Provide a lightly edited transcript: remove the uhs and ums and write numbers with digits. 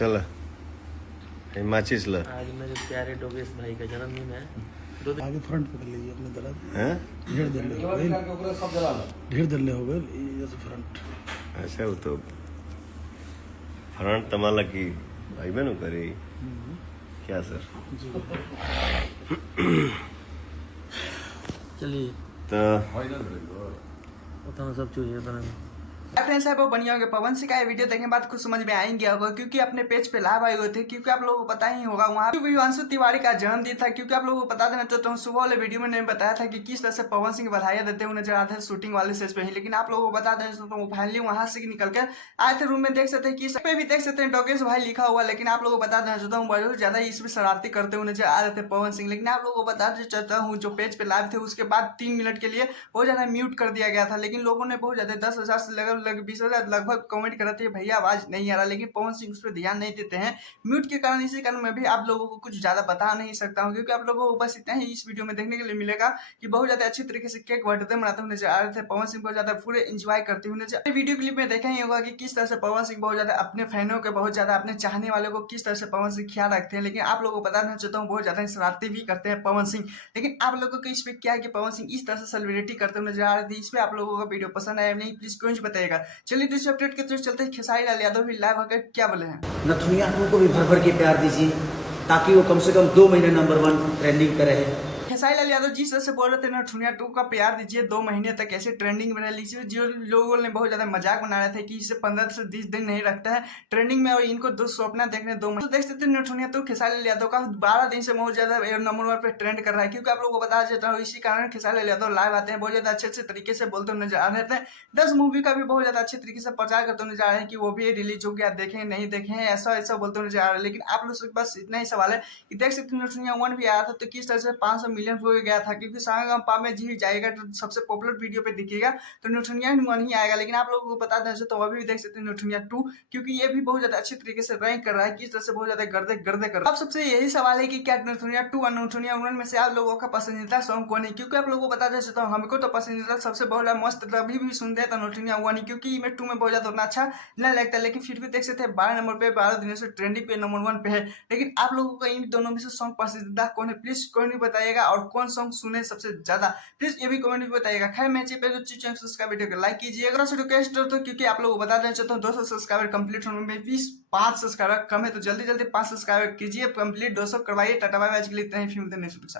चल माचिस ला आज मेरे प्यारे डोगेश भाई का जन्मदिन है। आगे फ्रंट पकड़ लीजिए अपने तरफ। हैं ढेर दल्ले हो गए, ढेर दल्ले हो गए, ये तो फ्रंट। अच्छा वो तो फ्रंट तमाला की भाई बहनों करे क्या सर चलिए तो उतना सब चीज़ उतना फ्रेंड्स है वो बनिया होंगे पवन सिंह का ये वीडियो देखने के बाद कुछ समझ में आएंगे होगा क्योंकि अपने पेज पे लाइव आए हुए थे। क्योंकि आप लोगों को पता ही होगा वहाँ पे अंशु तिवारी का जन्मदिन था। क्योंकि आप लोगों को बता देना चाहता हूँ सुबह वाले वीडियो में नहीं बताया था कि किस तरह से पवन सिंह बधाइयां देते हुए नजर आते हैं शूटिंग वाले स्टेज पे ही। लेकिन आप लोगों को बता देना चाहता हूँ फाइनली वहां से निकल कर आए थे रूम में, देख सकते हैं कि पे भी देख सकते हैं डोगेश भाई लिखा हुआ। लेकिन आप लोगों को बता देना चाहता हूँ बहुत ज्यादा इसमें शरारती करते हुए नजर आ रहे थे पवन सिंह। लेकिन आप लोगों को बता देना चाहता हूँ जो पेज पे लाइव थे उसके बाद 3 मिनट के लिए बहुत ज्यादा म्यूट कर दिया गया था। लेकिन लोगों ने बहुत ज्यादा 10,000 से लगभग 20,000 लगभग कमेंट करते हैं भैया आवाज नहीं आ रहा। लेकिन पवन सिंह उस पर ध्यान नहीं देते हैं म्यूट के कारण। इसी कारण मैं भी आप लोगों को कुछ ज्यादा बता नहीं सकता हूँ क्योंकि आप लोगों को बस इतना ही इस वीडियो में देखने के लिए मिलेगा कि बहुत ज्यादा अच्छी तरीके से केक बर्थडे मनाते हुए नजर आ रहे थे पवन सिंह को ज्यादा पूरे एंजॉय करते हुए नजर। वीडियो क्लिप में देखा ही होगा कि किस तरह से पवन सिंह बहुत ज्यादा अपने फैनों के बहुत ज्यादा अपने चाहने वालों को किस तरह से पवन सिंह ख्याल रखते हैं। लेकिन आप लोगों को बताना चाहता हूँ बहुत ज्यादा शरारती भी करते हैं पवन सिंह। लेकिन आप लोगों को इस पे क्या है कि पवन सिंह इस तरह से सेलिब्रिटी करते हुए नजर आ रहे थे। इस पे आप लोगों को वीडियो पसंद आया नहीं प्लीज कमेंट बताइएगा। चलिए दूसरे अपडेट की तरफ चलते हैं। खेसारी लाल यादव भी लाइव होकर क्या बोले हैं। नथुनिया टू को भी भर भर के प्यार दीजिए ताकि वो कम से कम 2 महीने नंबर 1 ट्रेंडिंग पे रहे। खेसारी लाल यादव जिस तरह से बोल रहे थे नथुनिया 2 का प्यार दीजिए 2 महीने तक ऐसे ट्रेंडिंग में रह लीजिए। जो लोगों ने बहुत ज्यादा मजाक बना रहे थे कि इसे 15 से 20 दिन नहीं रखता है ट्रेंडिंग में और इनको 2 स्वप्न देखने 2 महीने। तो देख सकते हैं नथुनिया 2 खेसारी लाल यादव का 12 दिन से बहुत ज्यादा नंबर 1 पे ट्रेंड कर रहा है। क्योंकि आप लोगों को बता देता हूँ इसी कारण खेसारी लाल यादव लाइव आते हैं बहुत ज्यादा अच्छे तरीके से बोलते हुए नजर आ रहे थे। 10 मूवी का भी बहुत ज्यादा अच्छे तरीके से प्रचार करते हुए नजर आ रहे हैं कि वो भी रिलीज हो गया देखें नहीं देखें ऐसा बोलते हुए नजर आ रहे हैं। लेकिन आप लोग से बस इतना ही सवाल है कि देख सकते हैं नथुनिया 1 भी आया था तो किस तरह से 500 मिलियन हो गया था। क्योंकि सारेगामापा में जी जाएगा तो सबसे पॉपुलर वीडियो पे दिखेगा तो नथुनिया 1 ही आएगा। लेकिन आप लोगों को बता दें तो अभी भी देख सकते हैं नथुनिया 2 क्योंकि ये भी बहुत ज्यादा अच्छे तरीके से रैंक कर रहा है किस तरह से बहुत ज्यादा गर्दे कर रहा है। अब सबसे यही सवाल है कि क्या नथुनिया 2 और नथुनिया 1 में से आप लोगों का पसंदीदा सॉन्ग कौन है। क्योंकि आप लोगों को बता दें तो हमको तो पसंदीदा सबसे बहुत मस्त अभी भी सुनते हैं तो नथुनिया 1 ही। क्योंकि में 2 में बहुत ज्यादा उतना अच्छा नहीं लगता। लेकिन फिर भी देख सकते हैं 12 नंबर पे 12 दिनों से ट्रेंडिंग पे नंबर 1 पे है। लेकिन आप लोगों का इन दोनों में से सॉन्ग पसंदीदा कौन है प्लीज कोई नहीं बताइएगा और कौन सॉन्ग सुने सबसे ज्यादा प्लीज ये भी कमेंट में बताइएगा। खैर मैं पे तो चैनल सब्सक्राइब वीडियो को लाइक कीजिए अगर रिक्वेस्ट हो तो क्योंकि आप लोगों को बता देना चाहता हूँ 200 सब्सक्राइबर कंप्लीट होने में 5 सब्सक्राइबर कम है तो जल्दी 5 सब्सक्राइबर कीजिए कंप्लीट 200 करवाइए। टाटा बाय बाय आज के लिए इतना ही फिल्म देने के साथ।